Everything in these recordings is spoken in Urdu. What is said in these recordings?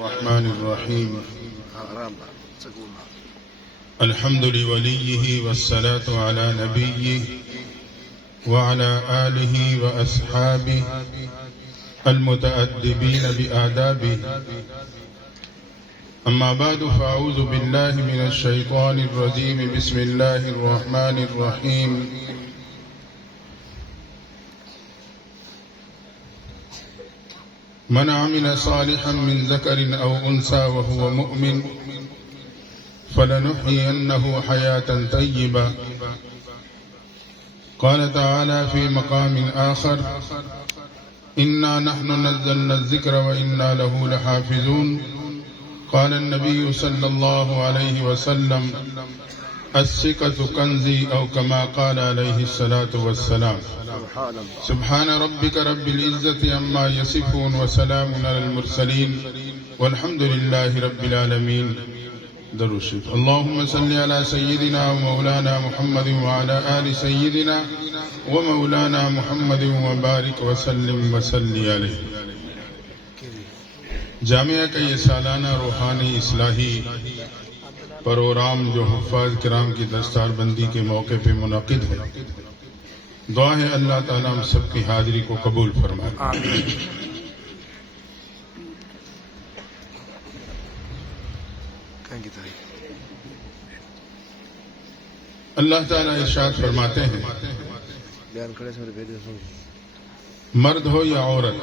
الرحمن الرحيم الحمد لوليه والصلاة على نبيه وعلى آله وأصحابه المتأدبين بآدابه أما بعد فأعوذ بالله من الشيطان الرجيم بسم الله الرحمن الرحيم من عمل صالحا من ذكر أو أنثى وهو مؤمن فلنحيينه حياة طيبة. قال تعالى في مقام آخر إنا نحن نزلنا الذكر وإنا له لحافظون. قال النبي صلى الله عليه وسلم الثقة كنزي أو كما قال عليه الصلاة والسلام. سبحان ربك رب العزة عما يصفون وسلام على المرسلين والحمد لله رب العالمين. درود شریف. اللهم صل على سيدنا ومولانا محمد وعلى آل سيدنا ومولانا محمد وبارك وسلم وصلی علیہ. جامعہ کا یہ سالانہ روحانی اصلاحی پروگرام جو حفاظ کرام کی دستار بندی کے موقع پہ منعقد ہے، دعا ہے اللہ تعالیٰ ہم سب کی حاضری کو قبول فرمائے. اللہ تعالیٰ ارشاد فرماتے ہیں مرد ہو یا عورت،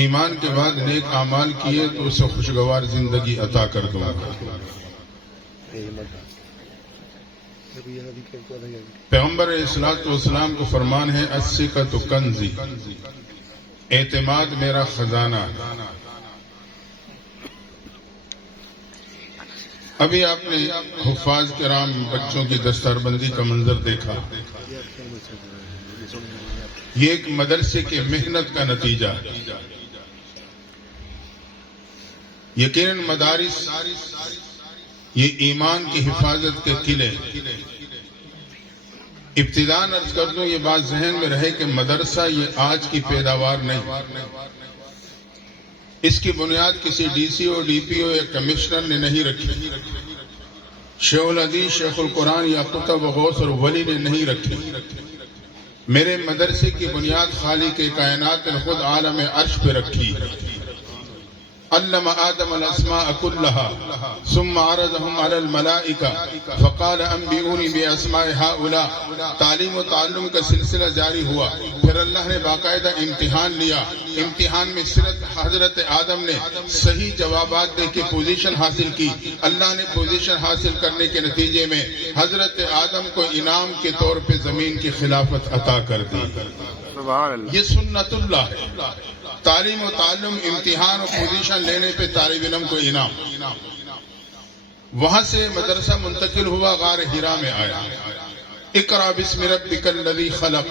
ایمان کے بعد نیک اعمال کیے تو اسے خوشگوار زندگی عطا کر دوں گا. پیغمبر علیہ السلام کو فرمان ہے الثقۃ کنزی، اعتماد میرا خزانہ. ابھی آپ نے حفاظ کرام بچوں کی دستار بندی کا منظر دیکھا. یہ ایک مدرسے کی محنت کا نتیجہ ہے. یقیناً مدارس یہ ایمان کی حفاظت کے قلعے. ابتداءً عرض کر دوں یہ بات ذہن میں رہے کہ مدرسہ یہ آج کی پیداوار نہیں. اس کی بنیاد کسی D C O D P او یا کمشنر نے نہیں رکھی. شیخ الحدیث شیخ القرآن یا قطب غوث اور ولی نے نہیں رکھی. میرے مدرسے کی بنیاد خالق کائنات نے خود عالم عرش پہ رکھی. علم آدم الاسماء كلها ثم عرضهم على الملائکہ فقال انبئونی باسماء هؤلاء. تعلیم و تعلم کا سلسلہ جاری ہوا. پھر اللہ نے باقاعدہ امتحان لیا. امتحان میں صرف حضرت آدم نے صحیح جوابات دے کے پوزیشن حاصل کی. اللہ نے پوزیشن حاصل کرنے کے نتیجے میں حضرت آدم کو انعام کے طور پہ زمین کی خلافت عطا کر دی. یہ سنت اللہ ہے. تعلیم و تعلم، امتحان و پوزیشن لینے پہ طالب علم کو انعام. وہاں سے مدرسہ منتقل ہوا، غار حرا میں آیا. اقرأ بسم ربک الذی خلق.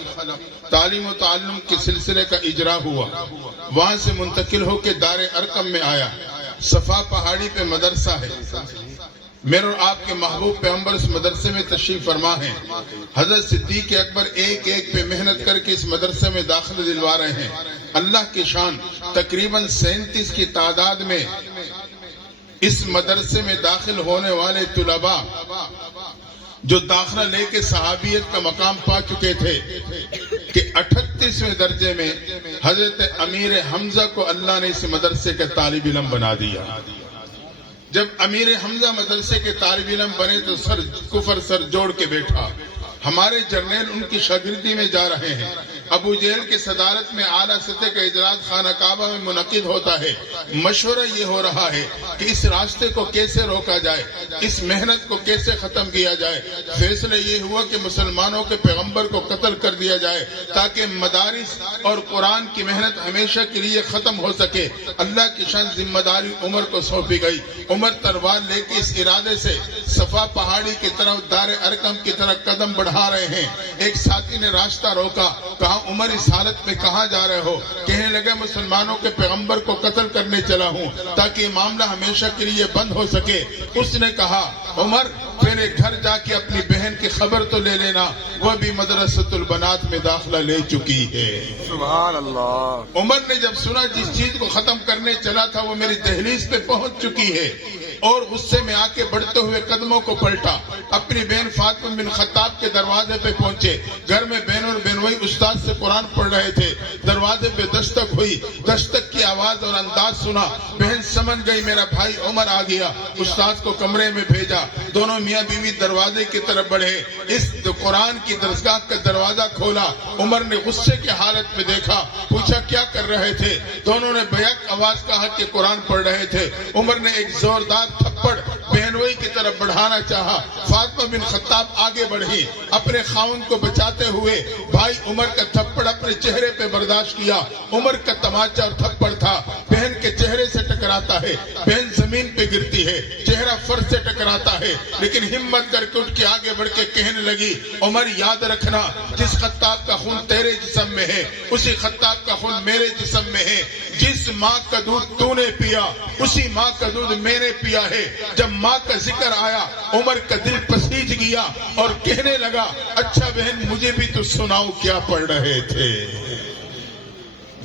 تعلیم و تعلم کے سلسلے کا اجرا ہوا. وہاں سے منتقل ہو کے دار ارقم میں آیا. صفا پہاڑی پہ مدرسہ ہے. میرے اور آپ کے محبوب پیغمبر اس مدرسے میں تشریف فرما ہیں. حضرت صدیق اکبر ایک ایک پہ محنت کر کے اس مدرسے میں داخلہ دلوا رہے ہیں. اللہ کی شان، تقریباً 37 کی تعداد میں اس مدرسے میں داخل ہونے والے طلباء جو داخلہ لے کے صحابیت کا مقام پا چکے تھے کہ 38ویں درجے میں حضرت امیر حمزہ کو اللہ نے اس مدرسے کا طالب علم بنا دیا. جب امیر حمزہ مدرسے کے طالب علم بنے تو کفر سر جوڑ کے بیٹھا. ہمارے جرنیل ان کی شاگردی میں جا رہے ہیں. ابو جہل کی صدارت میں اعلیٰ سطح کا اجلاس خانہ کعبہ میں منعقد ہوتا ہے. مشورہ یہ ہو رہا ہے کہ اس راستے کو کیسے روکا جائے، اس محنت کو کیسے ختم کیا جائے. فیصلہ یہ ہوا کہ مسلمانوں کے پیغمبر کو قتل کر دیا جائے تاکہ مدارس اور قرآن کی محنت ہمیشہ کے لیے ختم ہو سکے. اللہ کی شان ذمہ داری عمر کو سونپی گئی. عمر تلوار لے کے اس ارادے سے صفا پہاڑی کی طرف دار ارقم کی طرف قدم بڑھا رہے ہیں. ایک ساتھی نے راستہ روکا. کہا عمر اس حالت میں کہاں جا رہے ہو؟ کہنے لگے مسلمانوں کے پیغمبر کو قتل کرنے کرنے چلا ہوں تاکہ یہ معاملہ ہمیشہ کے لیے بند ہو سکے۔ اس نے کہا عمر پہلے گھر جا کے اپنی بہن کی خبر تو لے لینا، وہ بھی مدرسۃ البنات میں داخلہ لے چکی ہے۔ سبحان اللہ۔ عمر نے جب سنا جس چیز کو ختم کرنے چلا تھا وہ میری دہلیز پہ پہنچ چکی ہے، اور غصے میں آ کے بڑھتے ہوئے قدموں کو پلٹا، اپنی بہن فاطمہ بن خطاب کے دروازے پہ پہنچے۔ گھر میں بہن اور بہنوئی استاد سے قرآن پڑھ رہے تھے۔ دروازے پہ دستک ہوئی، دستک کی آواز اور انداز سنا، بہن سمجھ گئی میرا بھائی عمر آ گیا۔ استاد کو کمرے میں بھیجا، دونوں میاں بیوی دروازے کی طرف بڑھے۔ اس قرآن کی درسگاہ کا دروازہ کھولا، عمر نے غصے کی حالت میں دیکھا، پوچھا کیا کر رہے تھے؟ دونوں نے بیک آواز کہا کہ قرآن پڑھ رہے تھے۔ عمر نے ایک زوردار تھپڑ بہنوئی کی طرف بڑھانا چاہا، فاطمہ بن خطاب آگے بڑھی، اپنے خاوند کو بچاتے ہوئے بھائی عمر کا تھپڑ اپنے چہرے پہ برداشت کیا۔ عمر کا تماچا اور تھپڑ تھا، بہن کے چہرے سے ٹکراتا ہے، بہن زمین پہ گرتی ہے، چہرہ فرش سے ٹکراتا ہے، لیکن ہمت کر کے اٹھ کے آگے بڑھ کے کہنے لگی عمر یاد رکھنا جس خطاب کا خون تیرے جسم میں ہے اسی خطاب کا خون میرے جسم میں ہے، جس ماں کا دودھ تو نے پیا اسی ماں کا دودھ میں نے پیا ہے۔ جب ماں کا ذکر آیا عمر کا دل پسیج گیا اور کہنے لگا اچھا بہن مجھے بھی تو سناؤ کیا پڑھ رہے تھے۔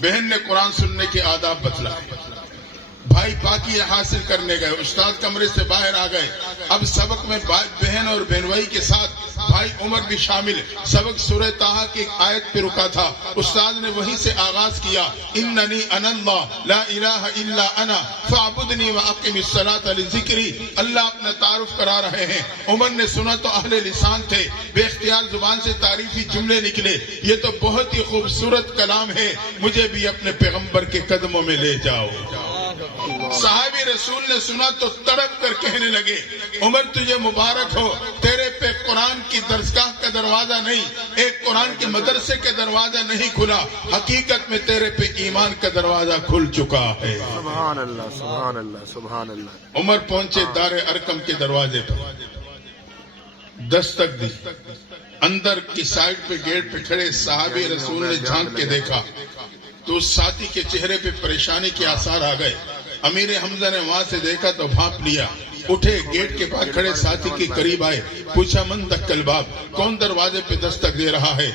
بہن نے قرآن سننے کے آداب بتلائے، بھائی پاکی حاصل کرنے گئے، استاد کمرے سے باہر آ گئے۔ اب سبق میں بہن اور بہنوئی کے ساتھ بھائی عمر بھی شامل۔ سبق سورہ طٰہٰ کی ایک آیت پہ رکا تھا، استاد نے وہیں سے آغاز کیا، اننی انا اللہ لا الہ الا انا فاعبدنی واقم الصلاۃ لذکری۔ اللہ اپنا تعارف کرا رہے ہیں۔ عمر نے سنا تو اہل لسان تھے، بے اختیار زبان سے تعریفی جملے نکلے، یہ تو بہت ہی خوبصورت کلام ہے، مجھے بھی اپنے پیغمبر کے قدموں میں لے جاؤ۔ صحابی رسول نے سنا تو تڑپ کر کہنے لگے عمر تجھے مبارک ہو، تیرے پہ قرآن کی درسگاہ کا دروازہ نہیں، ایک قرآن کے مدرسے کا دروازہ نہیں کھلا، حقیقت میں تیرے پہ ایمان کا دروازہ کھل چکا ہے۔ سبحان اللہ، سبحان اللہ، سبحان اللہ۔ عمر پہنچے دار ارقم کے دروازے پر، دستک دی، اندر کی سائڈ پہ گیٹ پہ کھڑے صحابی رسول نے جھانک کے دیکھا تو اس ساتھی کے چہرے پہ پریشانی کے آثار آ گئے۔ امیر حمزہ نے وہاں سے دیکھا تو بھانپ لیا، اٹھے گیٹ کے پاس کھڑے ساتھی کے قریب آئے، پوچھا من دق الباب، کون دروازے پہ دستک دے رہا ہے؟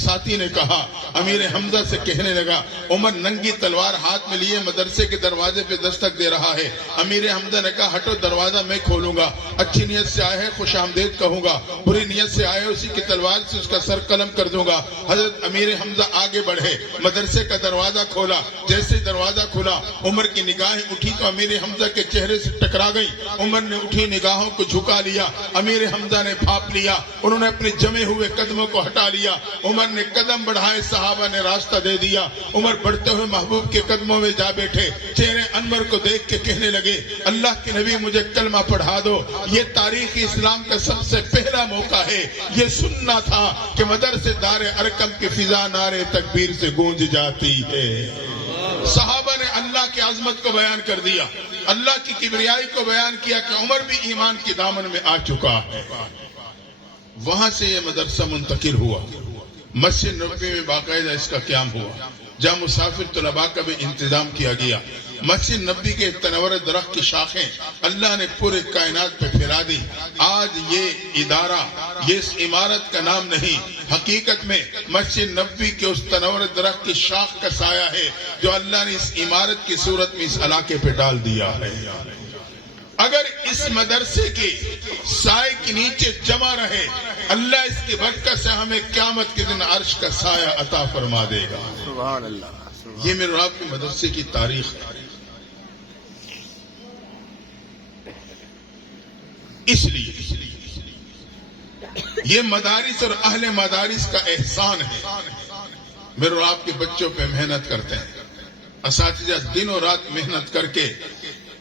ساتھی نے کہا، امیر حمزہ سے کہنے لگا عمر ننگی تلوار ہاتھ میں لیے مدرسے کے دروازے پہ دستک دے رہا ہے۔ امیر حمزہ نے کہا ہٹو دروازہ میں کھولوں گا، اچھی نیت سے آئے ہیں خوش آمدید کہوں گا، بری نیت سے آئے اسی کی تلوار سے اس کا سر قلم کر دوں گا۔ حضرت امیر حمزہ آگے بڑھے، مدرسے کا دروازہ کھولا، جیسے دروازہ کھلا عمر کی نگاہیں اٹھی تو امیر حمزہ کے چہرے سے ٹکرا گئی۔ عمر نے اٹھی نگاہوں کو جھکا لیا، امیر حمزہ نے بھانپ لیا، انہوں نے اپنے جمے ہوئے قدموں کو ہٹا لیا۔ عمر نے قدم بڑھائے، صحابہ نے راستہ دے دیا۔ عمر بڑھتے ہوئے محبوب کے قدموں میں جا بیٹھے، چہرے انور کو دیکھ کے کہنے لگے اللہ کے نبی مجھے کلمہ پڑھا دو۔ یہ تاریخ اسلام کا سب سے پہلا موقع ہے، یہ سننا تھا کہ مدرسے دار ارقم کی فضا نعرے تکبیر سے گونج جاتی ہے۔ صحابہ نے اللہ کی عظمت کو بیان کر دیا، اللہ کی کبریائی کو بیان کیا کہ عمر بھی ایمان کی دامن میں آ چکا ہے۔ وہاں سے یہ مدرسہ منتقل ہوا، مسجد نبوی میں باقاعدہ اس کا قیام ہوا، جہاں مسافر طلباء کا بھی انتظام کیا گیا۔ مسجد نبوی کے تنور درخت کی شاخیں اللہ نے پورے کائنات پہ پھیلا دی۔ آج یہ ادارہ، یہ اس عمارت کا نام نہیں، حقیقت میں مسجد نبوی کے اس تنور درخت کی شاخ کا سایہ ہے جو اللہ نے اس عمارت کی صورت میں اس علاقے پہ ڈال دیا ہے۔ اگر اس مدرسے کے سائے کے نیچے جمع رہے، اللہ اس کی برکت سے ہمیں قیامت کے دن عرش کا سایہ عطا فرما دے گا۔ سبحان اللہ۔ یہ میرے آپ کے مدرسے کی تاریخ ہے۔ اس لیے یہ مدارس اور اہل مدارس کا احسان ہے، میرے آپ کے بچوں پہ محنت کرتے ہیں، اساتذہ دن و رات محنت کر کے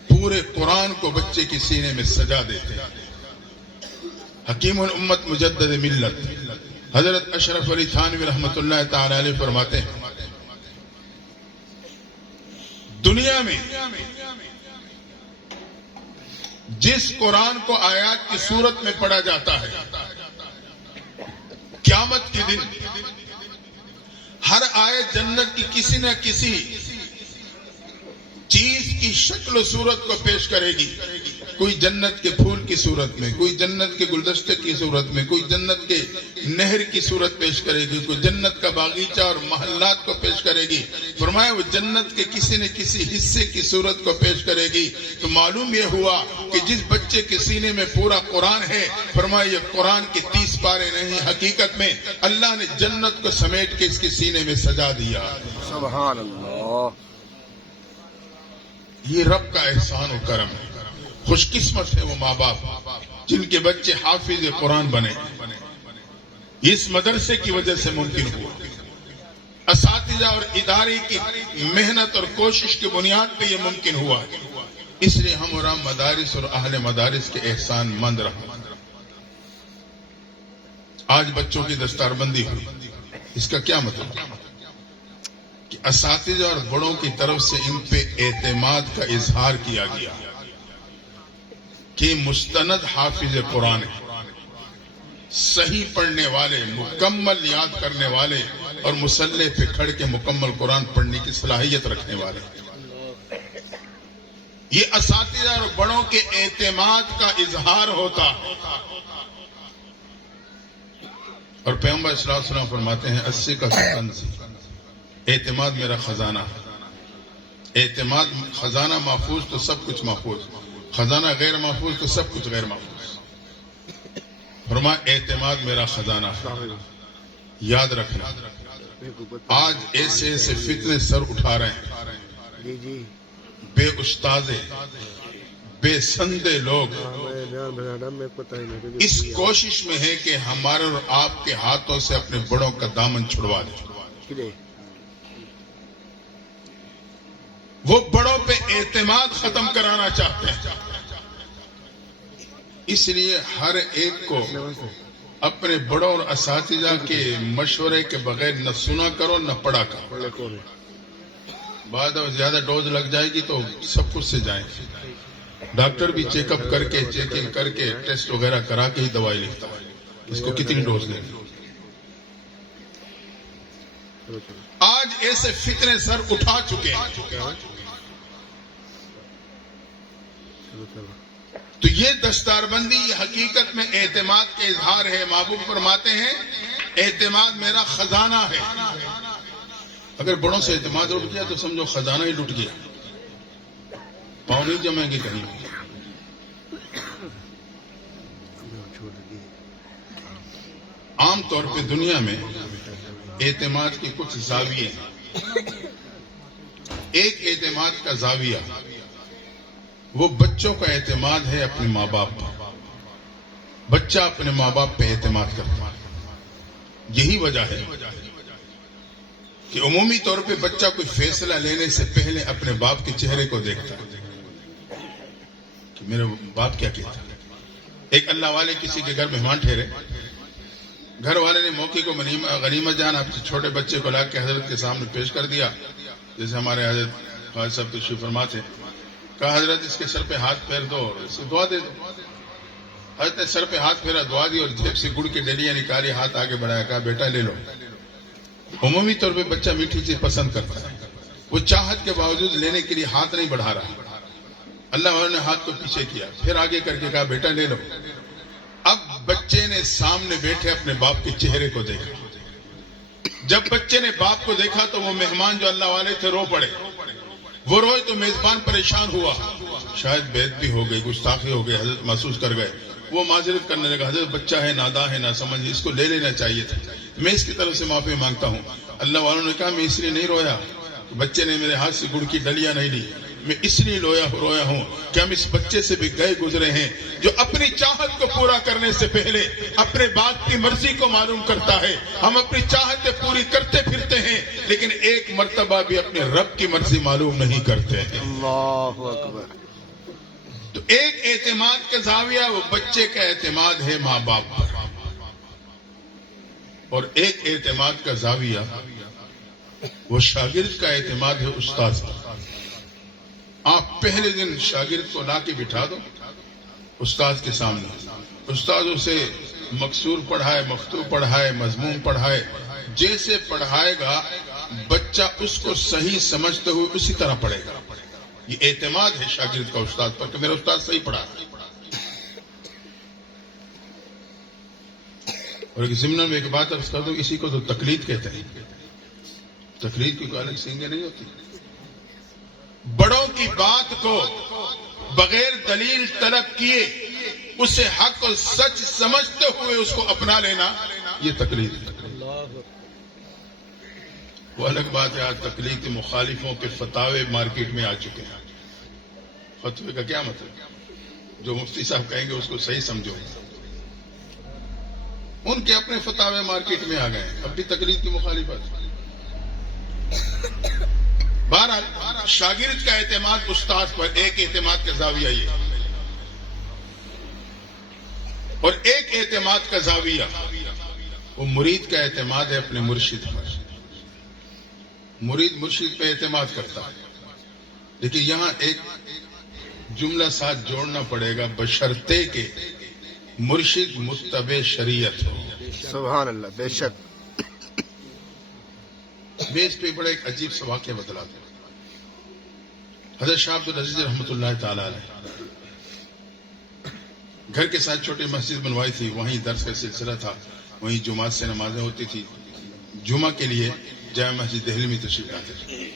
پورے قرآن کو بچے کے سینے میں سجا دیتے ہیں۔ حکیم الامت مجدد ملت حضرت اشرف علی تھانوی رحمۃ اللہ تعالی علیہ فرماتے ہیں دنیا میں جس قرآن کو آیات کی صورت میں پڑھا جاتا ہے، قیامت کے دن ہر آیت جنت کی کسی نہ کسی چیز کی شکل و صورت کو پیش کرے گی. کوئی جنت کے پھول کی صورت میں، کوئی جنت کے گلدستے کی صورت میں، کوئی جنت کے نہر کی صورت پیش کرے گی، کوئی جنت کا باغیچہ اور محلات کو پیش کرے گی. فرمایا وہ جنت کے کسی نہ کسی حصے کی صورت کو پیش کرے گی. تو معلوم یہ ہوا کہ جس بچے کے سینے میں پورا قرآن ہے، فرمایا یہ قرآن کے 30 پارے نہیں، حقیقت میں اللہ نے جنت کو سمیٹ کے اس کے سینے میں سجا دیا. سبحان اللہ. یہ رب کا احسان و کرم ہے. خوش قسمت ہے وہ ماں باپ جن کے بچے حافظ قرآن بنے. اس مدرسے کی وجہ سے ممکن ہوا. اساتذہ اور ادارے کی محنت اور کوشش کی بنیاد پہ یہ ممکن ہوا. اس لیے ہم اور مدارس اور اہل مدارس کے احسان مند رہے. آج بچوں کی دستار بندی ہوئی. اس کا کیا مطلب؟ کہ اساتذہ اور بڑوں کی طرف سے ان پہ اعتماد کا اظہار کیا گیا کہ مستند حافظ قرآن ہے، صحیح پڑھنے والے، مکمل یاد کرنے والے اور مسلح پہ کھڑ کے مکمل قرآن پڑھنے کی صلاحیت رکھنے والے. یہ اساتذہ اور بڑوں کے اعتماد کا اظہار ہوتا. اور پیغمبر صلی اللہ علیہ وسلم فرماتے ہیں 80 کا کنز، اعتماد میرا خزانہ. اعتماد خزانہ محفوظ تو سب کچھ محفوظ، خزانہ غیر محفوظ تو سب کچھ غیر محفوظ. فرمایا اعتماد میرا خزانہ ہے. یاد رکھنا آج ایسے ایسے فتنے سر اٹھا رہے ہیں، بے استاذ بے سندے لوگ اس کوشش میں ہے کہ ہمارے اور آپ کے ہاتھوں سے اپنے بڑوں کا دامن چھڑوا دیں. وہ بڑوں پہ اعتماد ختم کرانا چاہتے ہیں. اس لیے ہر ایک کو اپنے بڑوں اور اساتذہ کے مشورے کے بغیر نہ سنا کرو نہ پڑھا کرو. بعد میں زیادہ ڈوز لگ جائے گی تو سب کچھ سے جائیں. ڈاکٹر بھی چیک اپ کر کے چیکنگ کر کے ٹیسٹ وغیرہ کرا کے ہی دوائی لکھتا ہے. اس کو کتنی ڈوز دیں گے؟ آج ایسے فتنے سر اٹھا چکے ہیں. تو یہ دستار بندی حقیقت میں اعتماد کے اظہار ہے. محبوب فرماتے ہیں اعتماد میرا خزانہ ہے. اگر بڑوں سے اعتماد اٹھ گیا تو سمجھو خزانہ ہی لٹ گیا، پاؤں نہیں جمیں گے کہیں. عام طور پہ دنیا میں اعتماد کی کچھ زاویے ہیں. ایک اعتماد کا زاویہ وہ بچوں کا اعتماد ہے اپنے ماں باپ پر. بچہ اپنے ماں باپ پہ اعتماد کرتا ہے. یہی وجہ ہے کہ عمومی طور پہ بچہ کوئی فیصلہ لینے سے پہلے اپنے باپ کے چہرے کو دیکھتا ہے کہ میرے باپ کیا کہتا ہے. ایک اللہ والے کسی کے گھر مہمان ٹھہرے. گھر والے نے موقع کو غنیمت جان اپنے چھوٹے بچے کو لا کے حضرت کے سامنے پیش کر دیا. جیسے ہمارے حضرت خواجہ صاحب تشریف فرما تھے. کہا حضرت اس کے سر پہ ہاتھ پھیر دو اور اسے دعا دے دو. حضرت نے سر پہ ہاتھ پھیرا، دعا دی اور جیب سے گڑ کی ڈلیاں نکالی، ہاتھ آگے بڑھایا، کہا بیٹا لے لو. عمومی طور پہ بچہ میٹھی چیز پسند کرتا ہے، وہ چاہت کے باوجود لینے کے لیے ہاتھ نہیں بڑھا رہا. اللہ والوں نے ہاتھ کو پیچھے کیا، پھر آگے کر کے کہا بیٹا لے لو. اب بچے نے سامنے بیٹھے اپنے باپ کے چہرے کو دیکھا. جب بچے نے باپ کو دیکھا تو وہ مہمان جو اللہ والے تھے رو پڑے. وہ روئے تو میزبان پریشان ہوا، شاید بیعت بھی ہو گئی، گستاخی ہو گئی. حضرت محسوس کر گئے. وہ معذرت کرنے لگا، حضرت بچہ ہے، ناداں ہے، نہ سمجھ، اس کو لے لینا چاہیے تھا، میں اس کی طرف سے معافی مانگتا ہوں. اللہ والوں نے کہا میں اس لیے نہیں رویا بچے نے میرے ہاتھ سے گڑ کی ڈلیاں نہیں لی، میں اس لیے رویا ہوں کہ ہم اس بچے سے بھی گئے گزرے ہیں جو اپنی چاہت کو پورا کرنے سے پہلے اپنے باپ کی مرضی کو معلوم کرتا ہے. ہم اپنی چاہتیں پوری کرتے پھرتے ہیں لیکن ایک مرتبہ بھی اپنے رب کی مرضی معلوم نہیں کرتے ہیں. اللہ اکبر. تو ایک اعتماد کا زاویہ وہ بچے کا اعتماد ہے ماں باپ پر، اور ایک اعتماد کا زاویہ وہ شاگرد کا اعتماد ہے استاد پر. آپ پہلے دن شاگرد کو لا کے بٹھا دو استاد کے سامنے. استاد اسے مقصور پڑھائے، مفتوح پڑھائے، مضمون پڑھائے، جیسے پڑھائے گا بچہ اس کو صحیح سمجھتے ہوئے اسی طرح پڑھے گا. یہ اعتماد ہے شاگرد کا استاد پر کہ میرا استاد صحیح پڑھا. اور ایک ضمن میں ایک بات عرض کر دوں، اسی کو تو تقلید کہتے ہیں. تقلید کی کوئی الگ سینگیں نہیں ہوتی. بڑوں کی بات کو بغیر دلیل طلب کیے اسے حق اور سچ سمجھتے ہوئے اس کو اپنا لینا، یہ تقلید ہے. وہ الگ بات ہے، آج تقلید کے مخالفوں کے فتاوے مارکیٹ میں آ چکے ہیں. فتوے کا کیا مطلب؟ جو مفتی صاحب کہیں گے اس کو صحیح سمجھو. ان کے اپنے فتاوے مارکیٹ میں آ گئے ہیں، اب بھی تقلید کی مخالفت. بہرحال شاگرد کا اعتماد استاد پر، ایک اعتماد کا زاویہ یہ، اور ایک اعتماد کا زاویہ وہ مرید کا اعتماد ہے اپنے مرشد پر. مرید مرشد پہ اعتماد کرتا ہے، لیکن یہاں ایک جملہ ساتھ جوڑنا پڑے گا، بشرطے کہ مرشد متبع شریعت ہو. سبحان اللہ. بے شک. بیس پہ بڑا ایک عجیب سا واقعہ بتلاتے ہیں. حضرت شاہ عبد العزیز رحمۃ اللہ تعالی علیہ گھر کے ساتھ چھوٹی مسجد بنوائی تھی، وہیں درس کا سلسلہ تھا، وہیں جمعات سے نمازیں ہوتی تھی. جمعہ کے لیے جامع مسجد دہلی میں تشریف لاتے تھے.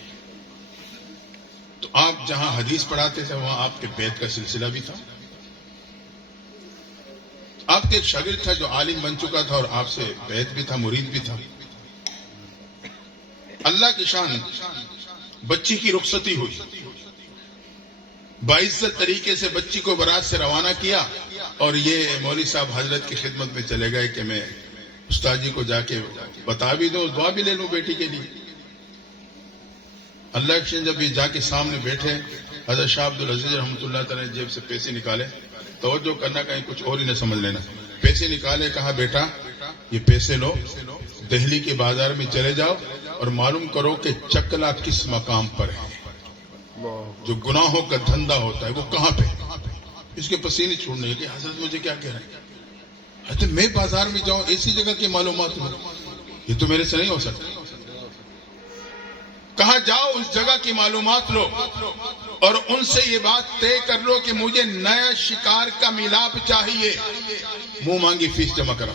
تو آپ جہاں حدیث پڑھاتے تھے وہاں آپ کے بیت کا سلسلہ بھی تھا. آپ کے ایک شاگرد تھا جو عالم بن چکا تھا اور آپ سے بیت بھی تھا، مرید بھی تھا. اللہ کی شان، بچی کی رخصتی ہوئی، باعزت طریقے سے بچی کو بارات سے روانہ کیا اور یہ مولوی صاحب حضرت کی خدمت میں چلے گئے کہ میں استاد جی کو جا کے بتا بھی دوں، دعا بھی لے لوں بیٹی کے لیے. اللہ کی شان جب یہ جا کے سامنے بیٹھے، حضرت شاہ عبد العزیز رحمۃ اللہ تعالی نے جیب سے پیسے نکالے. توجہ کرنا، کہیں کچھ اور ہی نہ سمجھ لینا. پیسے نکالے، کہا بیٹا یہ پیسے لو، دہلی کے بازار میں چلے جاؤ اور معلوم کرو کہ چکلا کس مقام پر ہے، جو گناہوں کا دھندا ہوتا ہے وہ کہاں پہ. اس کے پسینے چھوڑنے کہ حضرت مجھے کیا کہہ رہے ہیں، حضرت میں بازار میں جاؤں ایسی جگہ کی معلومات ہو، یہ تو میرے سے نہیں ہو سکتا. کہا جاؤ اس جگہ کی معلومات لو اور ان سے یہ بات طے کر لو کہ مجھے نیا شکار کا میلاب چاہیے، منہ مانگی فیس جمع کرا.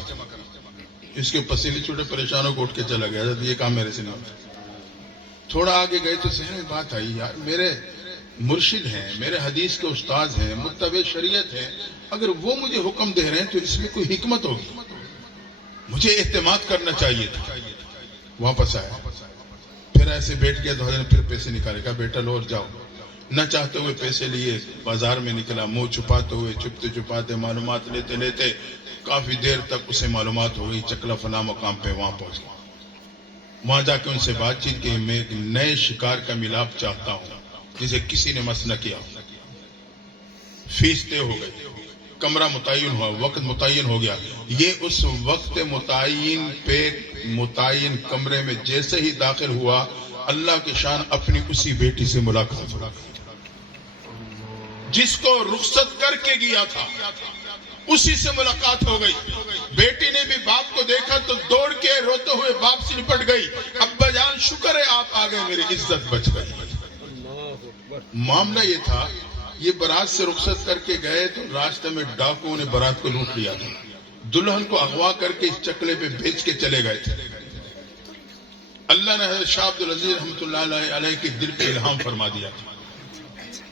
اس کے پسینے چھوٹے، پریشانوں کو اٹھ کے چلا گیا. یہ کام میرے سے نہیں ہوتا. تھوڑا آگے گئے تو ذہن میں بات آئی، یار میرے مرشد ہیں، میرے حدیث کے استاد ہیں، متبع شریعت ہیں، اگر وہ مجھے حکم دے رہے ہیں تو اس میں کوئی حکمت ہوگی، مجھے اعتماد کرنا چاہیے تھا. واپس آیا، پھر ایسے بیٹھ گیا تو حضرت نے پھر پیسے نکالے، کہا بیٹا لو اور جاؤ. نہ چاہتے ہوئے پیسے لیے بازار میں نکلا، منہ چھپاتے ہوئے، چھپتے چھپاتے معلومات لیتے لیتے کافی دیر تک اسے معلومات ہو گئی چکلا فلاں مقام پہ. وہاں پہنچ گیا، وہاں جا کے ان سے بات چیت کی، میں ایک نئے شکار کا ملاپ چاہتا ہوں جسے کسی نے مس نہ کیا. فیس طے ہو گئی، کمرہ متعین ہوا، وقت متعین ہو گیا. یہ اس وقت متعین پہ متعین کمرے میں جیسے ہی داخل ہوا، اللہ کی شان اپنی اسی بیٹی سے ملاقات ہو، جس کو رخصت کر کے گیا تھا اسی سے ملاقات ہو گئی. بیٹی نے بھی باپ کو دیکھا تو دوڑ کے روتے ہوئے باپ سے لپٹ گئی، ابا جان شکر ہے آپ آ گئے، میری عزت بچ گئی. معاملہ یہ تھا، یہ بارات سے رخصت کر کے گئے تو راستے میں ڈاکوؤں نے بارات کو لوٹ لیا تھا. دلہن کو اغوا کر کے اس چکلے پہ بھیج کے چلے گئے تھے. اللہ نے حضرت شاہ عبد العزیز رحمۃ اللہ علیہ کے دل پہ الہام فرما دیا تھا.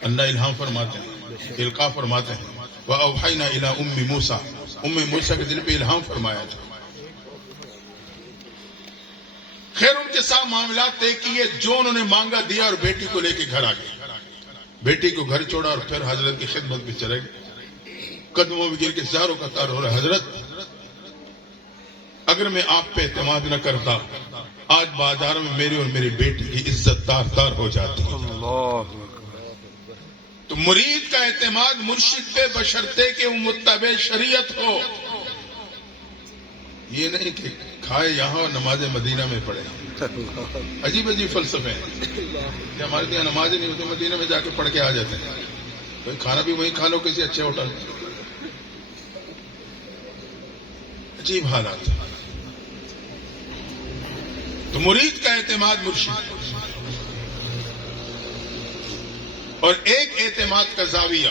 اللہ الہام فرماتے ہیں، القاء فرماتے ہیں. وَأَوْحَيْنَا إِلَىٰ أُمِّ مُوسَىٰ، موسیٰ کے دل پہ الہام فرمایا تھا. خیر ان کے ساتھ معاملات طے کیے، جو انہوں نے مانگا دیا اور بیٹی کو لے کے گھر آ گئے. بیٹی کو گھر چھوڑا اور پھر حضرت کی خدمت میں چلے گئے. قدموں میں گر کے زاروں کا تار ہو رہا، حضرت اگر میں آپ پہ اعتماد نہ کرتا آج بازار میں میری اور میری بیٹی کی عزت تار تار ہو جاتی. تو مرید کا اعتماد مرشد پہ بشرطے کہ وہ متبع شریعت ہو. یہ نہیں کہ کھائے یہاں اور نماز مدینہ میں پڑھے. عجیب عجیب فلسفے ہیں کہ ہمارے یہاں نماز نہیں ہوتی، مدینہ میں جا کے پڑھ کے آ جاتے ہیں. کوئی کھانا بھی وہیں کھا لو کسی اچھے ہوٹل. عجیب حالات. تو مرید کا اعتماد مرشد اور ایک اعتماد کا زاویہ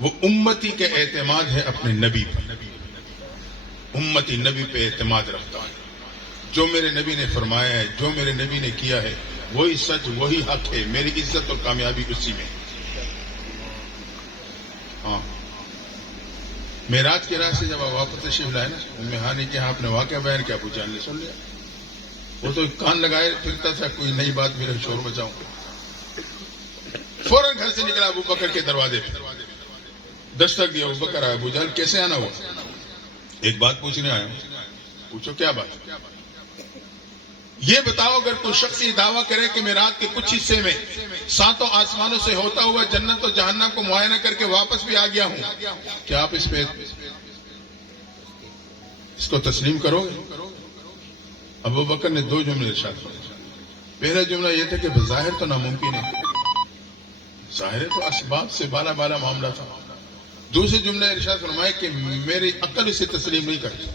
وہ امتی کے اعتماد ہے اپنے نبی پر. امتی نبی پہ اعتماد رکھتا ہے. جو میرے نبی نے فرمایا ہے، جو میرے نبی نے کیا ہے، وہی سچ، وہی حق ہے. میری عزت اور کامیابی اسی میں. ہاں، معراج کے راستے جب آپ واپس تشریف لائے نا، ام ہانی کے ہاں اپنے واقعہ بیان کیا، ابو جہل نے سن لیا. وہ تو کان لگائے پھرتا تھا، کوئی نئی بات میرے شور مچاؤں. فوراً گھر سے نکلا ابو بکر کے دروازے پہ، دستک دیا. ابو بکر آیا. ابو جہل کیسے آنا ہوا؟ ایک بات پوچھنے آیا ہوں. پوچھو. کیا بات؟ یہ بتاؤ اگر کوئی شخص یہ دعویٰ کرے کہ معراج کے کچھ حصے میں ساتوں آسمانوں سے ہوتا ہوا جنت و جہنم کو معائنہ کر کے واپس بھی آ گیا ہوں، کیا آپ اس کو تسلیم کرو گے؟ ابو بکر نے دو جملے ارشاد فرمائے. پہلا جملہ یہ تھا کہ بظاہر تو ناممکن ہے، ظاہر ہے تو اسباب سے بالا بالا معاملہ تھا. دوسرے جملہ ارشاد فرمائے کہ میری عقل اسے تسلیم نہیں کرتی.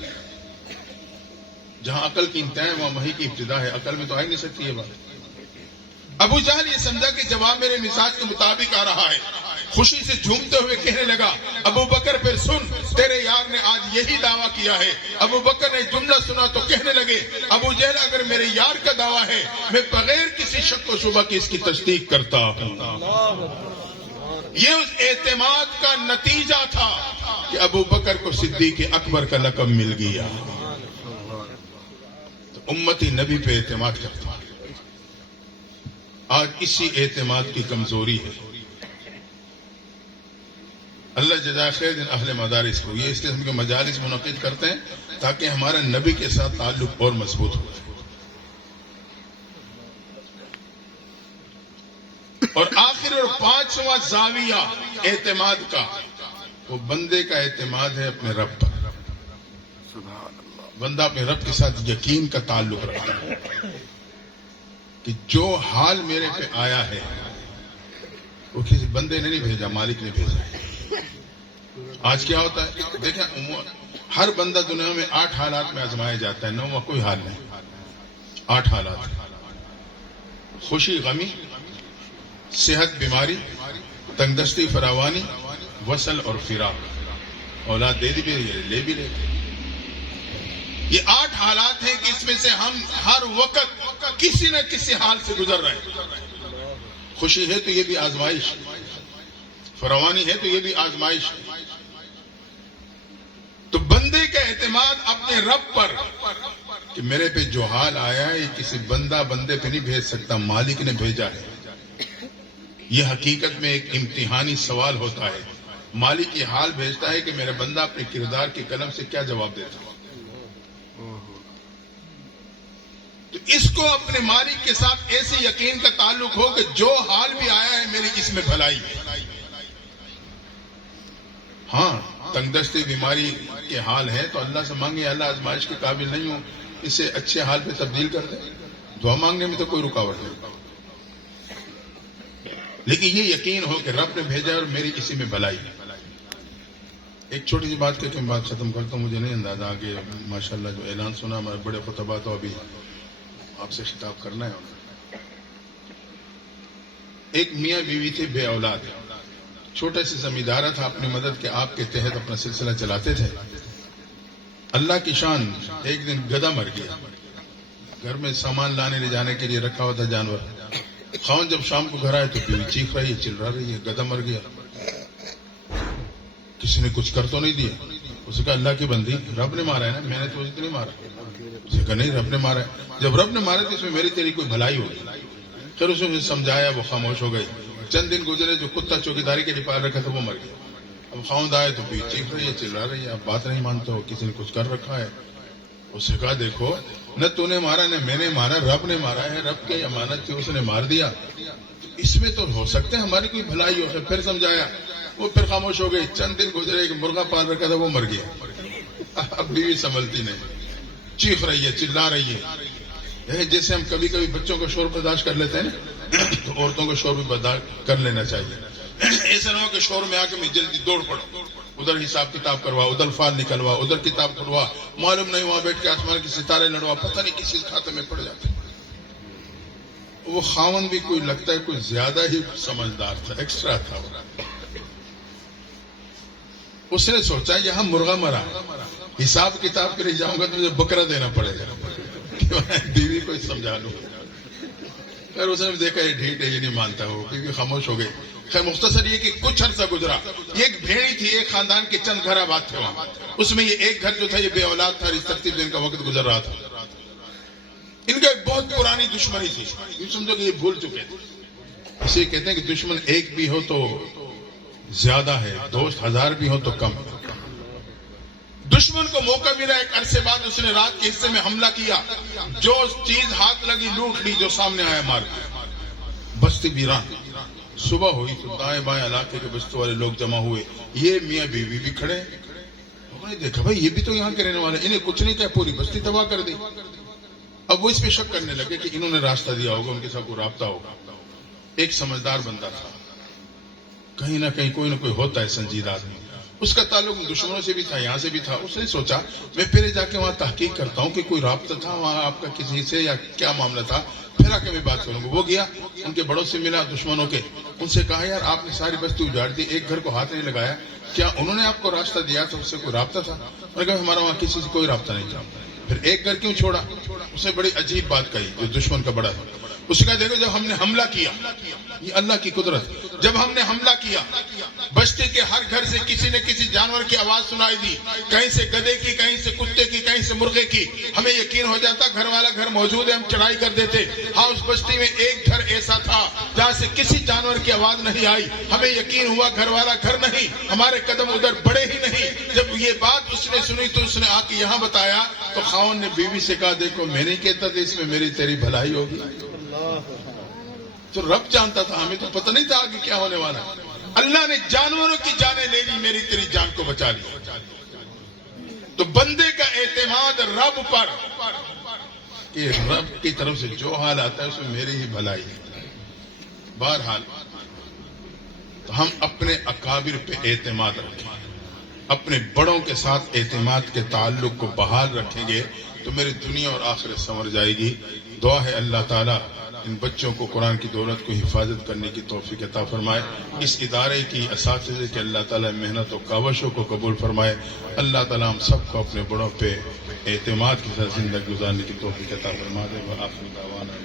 جہاں عقل کی انتہا ہے وہاں وحی کی ابتدا ہے. عقل میں تو آ ہی نہیں سکتی یہ بات. ابو جہل یہ سمجھا کہ جواب میرے مزاج کے مطابق آ رہا ہے. خوشی سے جھومتے ہوئے کہنے لگا، ابو بکر پھر سن، تیرے یار نے آج یہی دعویٰ کیا ہے. ابو بکر نے جملہ سنا تو کہنے لگے، ابو جہل اگر میرے یار کا دعویٰ ہے، میں بغیر کسی شک و شبہ کے اس کی تصدیق کرتا ہوں. یہ اس اعتماد کا نتیجہ تھا کہ ابو بکر کو صدیق اکبر کا لقب مل گیا. تو امتی نبی پہ اعتماد کرتا ہے. آج اسی اعتماد کی کمزوری ہے. اللہ جزائے خیر دن اہل مدارس کو یہ اس قسم کے مجالس منعقد کرتے ہیں تاکہ ہمارا نبی کے ساتھ تعلق اور مضبوط ہو. اور آخر اور پانچواں زاویہ اعتماد کا، وہ بندے کا اعتماد ہے اپنے رب پر. بندہ اپنے رب کے ساتھ یقین کا تعلق رکھتا ہے کہ جو حال میرے پہ آیا ہے وہ کسی بندے نے نہیں بھیجا، مالک نے بھیجا. آج کیا ہوتا ہے دیکھیں، ہر بندہ دنیا میں 8 حالات میں آزمایا جاتا ہے، 9واں کوئی حال نہیں. 8 حالات: خوشی غمی، صحت بیماری، تنگدستی فراوانی، وصل اور فراق. اولاد دے دی بھی لے بھی لے. یہ 8 حالات ہیں کہ اس میں سے ہم ہر وقت کسی نہ کسی حال سے گزر رہے ہیں. خوشی ہے تو یہ بھی آزمائش، فراوانی ہے تو یہ بھی آزمائش. تو بندے کا اعتماد اپنے رب پر کہ میرے پہ جو حال آیا ہے یہ کسی بندہ بندے پہ نہیں بھیج سکتا، مالک نے بھیجا ہے. یہ حقیقت میں ایک امتحانی سوال ہوتا ہے. مالک یہ حال بھیجتا ہے کہ میرا بندہ اپنے کردار کے قلم سے کیا جواب دیتا ہے. تو اس کو اپنے مالک کے ساتھ ایسے یقین کا تعلق ہو کہ جو حال بھی آیا ہے میری اس میں بھلائی ہے. ہاں، تنگدستی بیماری کے حال ہے تو اللہ سے مانگے، اللہ آزمائش کے قابل نہیں ہوں، اسے اچھے حال پہ تبدیل کر دے. دعا مانگنے میں تو کوئی رکاوٹ نہیں، لیکن یہ یقین ہو کہ رب نے بھیجا اور میری اسی میں بھلائی ہے. ایک چھوٹی سی بات کہہ کے میں بات ختم کرتا ہوں. مجھے نہیں اندازہ آگے ماشاءاللہ جو اعلان سنا ہمارے بڑے خطبہ تو ابھی آپ سے خطاب کرنا ہے. ایک میاں بیوی تھے بے اولاد، چھوٹے سے زمیندارہ تھا، اپنی مدد کے آپ کے تحت اپنا سلسلہ چلاتے تھے. اللہ کی شان، ایک دن گدھا مر گیا. گھر میں سامان لانے لے جانے کے لیے رکھا ہوا تھا جانور. خاون جب شام کو گھر آئے تو بیوی چیخ رہی ہے، چلا رہی ہے، گدھا مر گیا. کسی نے کچھ کر تو نہیں دیا. اس نے کہا اللہ کی بندی، رب نے مارا ہے نا، میں نے تو نہیں مارا. اس نے کہا نہیں، رب نے مارا ہے. جب رب نے مارا تو اس میں میری تیری کوئی بھلائی ہوگی. پھر اس نے سمجھایا، وہ خاموش ہو گئی. چند دن گزرے، جو کتا چوکیداری کے لیے پال رکھا تھا وہ مر گیا. اب خاوند آئے تو بیوی چیخ رہی ہے، چلا رہی ہے، اب بات نہیں مانتے ہو، کسی نے کچھ کر رکھا ہے. اس نے کہا دیکھو، نہ تو نے مارا نہ میں نے مارا، رب نے مارا ہے، رب کی امانت تھی، اس نے مار دیا. اس میں تو ہو سکتا ہے ہماری کوئی بھلائی ہو. پھر سمجھایا، وہ پھر خاموش ہو گئی. چند دن گزرے، ایک مرغا پال رکھا تھا وہ مر گیا. اب بیوی سنبھلتی نہیں، چیخ رہی ہے، چلا رہی ہے. جیسے ہم کبھی کبھی بچوں کا شور برداشت کر لیتے ہیں نا، تو عورتوں کا شور بھی برداشت کر لینا چاہیے. ایسا نہ ہو کہ شور میں آ کے میں جلدی دوڑ پڑو، ادھر حساب کتاب کروا، ادھر فال نکلوا، ادھر کتاب پڑھوا، معلوم نہیں وہاں بیٹھ کے آسمان کے ستارے لڑوا، پتہ نہیں کسی کھاتے میں پڑ جاتے. وہ خاون بھی کوئی لگتا ہے کوئی زیادہ ہی سمجھدار تھا، ایکسٹرا تھا وہ۔ اس نے سوچا یہاں مرغا مرا، حساب کتاب کے لیے جاؤں گا تو مجھے بکرا دینا پڑے گا کہ میں بیوی کو سمجھا لوں۔ پھر اس نے دیکھا یہ ڈھیٹ ہے، یہ نہیں مانتا، وہ بیوی خاموش ہو گئی۔ خیر مختصر یہ کہ کچھ عرصہ گزرا، یہ ایک بھیڑی تھی، ایک خاندان کے چند گھر آباد تھے وہاں، اس میں یہ ایک گھر جو تھا یہ بے اولاد تھا، اس ترتیب سے ان کا وقت گزر رہا تھا۔ ان کا ایک بہت پرانی دشمنی تھی، یہ سمجھو کہ یہ بھول چکے تھے۔ اسے کہتے ہیں کہ دشمن ایک بھی ہو تو زیادہ ہے، دوست 1000 بھی ہو تو کم۔ دشمن کو موقع ملا، ایک عرصے بعد اس نے رات کے حصے میں حملہ کیا، جو چیز ہاتھ لگی لوٹ لی، جو سامنے آیا مار دیا۔ بستی ویران۔ صبح ہوئی تو دائیں بائیں علاقے کے بستوں والے لوگ جمع ہوئے، یہ میاں بیوی بھی کھڑے۔ انہوں نے دیکھا بھائی یہ بھی تو یہاں کے رہنے والے، انہیں کچھ نہیں کہا، پوری بستی تباہ کر دی۔ اب وہ اس پہ شک کرنے لگے کہ انہوں نے راستہ دیا ہوگا، ان کے ساتھ کوئی رابطہ ہوگا۔ ایک سمجھدار بندہ تھا، کہیں نہ کہیں کوئی نہ کوئی ہوتا ہے سنجیدہ آدمی، اس کا تعلق دشمنوں سے بھی تھا، یہاں سے بھی تھا۔ اس نے سوچا میں پہلے جا کے وہاں تحقیق کرتا ہوں کہ کوئی رابطہ تھا وہاں آپ کا کسی سے یا کیا معاملہ تھا، پھر آ کے میں بات کروں گا۔ وہ گیا، ان کے بڑوں سے ملا، دشمنوں کے، ان سے کہا یار آپ نے ساری بستی اجاڑ دی، ایک گھر کو ہاتھ نہیں لگایا، کیا انہوں نے آپ کو راستہ دیا تھا، اس سے کوئی رابطہ تھا؟ انہوں نے کہا ہمارا وہاں کسی سے کوئی رابطہ نہیں تھا۔ پھر ایک گھر کیوں چھوڑا؟ اس نے بڑی عجیب بات کہی جو دشمن کا بڑا تھا۔ اس نے کہا دیکھو جب ہم نے حملہ کیا، یہ اللہ کی قدرت، جب ہم نے حملہ کیا بستی کے ہر گھر سے کسی نے کسی جانور کی آواز سنائی دی، کہیں سے گدھے کی، کہیں سے کتے کی، کہیں سے مرغے کی۔ ہمیں یقین ہو جاتا گھر والا گھر موجود ہے، ہم چڑھائی کر دیتے۔ ہاں اس بستی میں ایک گھر ایسا تھا جہاں سے کسی جانور کی آواز نہیں آئی، ہمیں یقین ہوا گھر والا گھر نہیں، ہمارے قدم ادھر بڑھے ہی نہیں۔ جب یہ بات اس نے سنی تو اس نے آ کے یہاں بتایا تو خاون نے بیوی سے کہا دیکھو میں نہیں کہتا تھا اس میں میری تیری بھلائی ہوگی۔ تو رب جانتا تھا، ہمیں تو پتہ نہیں تھا آگے کیا ہونے والا۔ اللہ نے جانوروں کی جانیں لے لی، میری تیری جان کو بچا لی۔ تو بندے کا اعتماد رب پر کہ رب کی طرف سے جو حال آتا ہے اس میں میری ہی بھلائی ہے۔ بہرحال تو ہم اپنے اکابر پہ اعتماد رکھیں، اپنے بڑوں کے ساتھ اعتماد کے تعلق کو بحال رکھیں گے تو میری دنیا اور آخرت سنور جائے گی۔ دعا ہے اللہ تعالیٰ ان بچوں کو قرآن کی دولت کو حفاظت کرنے کی توفیق عطا فرمائے، اس ادارے کی اساتذہ کے اللہ تعالیٰ محنت و کاوشوں کو قبول فرمائے۔ اللہ تعالیٰ ہم سب کو اپنے بڑوں پہ اعتماد کے ساتھ زندگی گزارنے کی توفیق عطا فرما دے۔ وآخر دعوانا